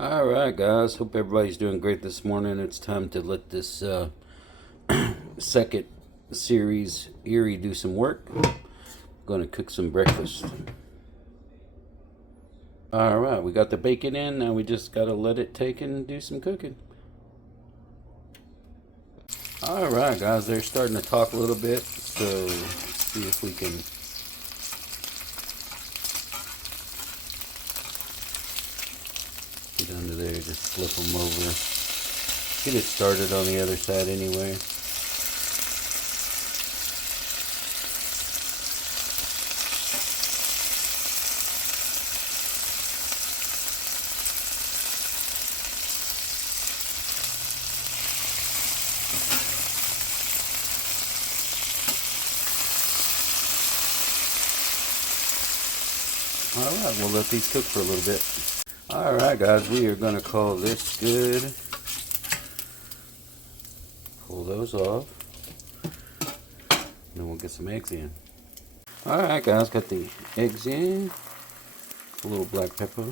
All right, guys. Hope everybody's doing great this morning. It's time to let this second series Erie do some work. Gonna cook some breakfast. All right, we got the bacon in. Now we just gotta let it take and do some cooking. All right, guys. They're starting to talk a little bit, so let's see if we can get under there. Just flip them over. Get it started on the other side anyway. All right, we'll let these cook for a little bit. All right, guys, we are gonna call this good. Pull those off. Then we'll get some eggs in. All right, guys, got the eggs in. A little black pepper.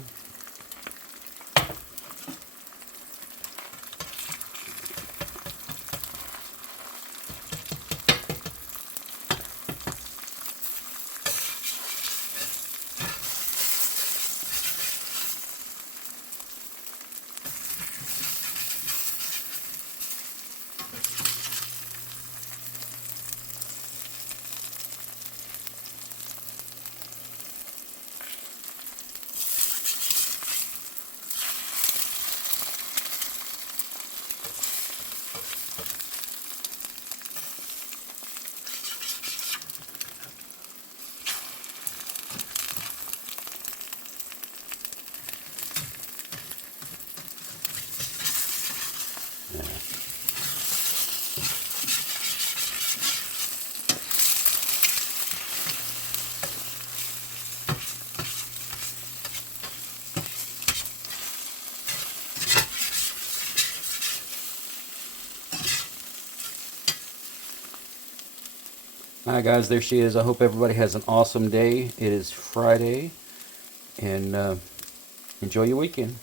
All right, guys, there she is. I hope everybody has an awesome day. It is Friday, and enjoy your weekend.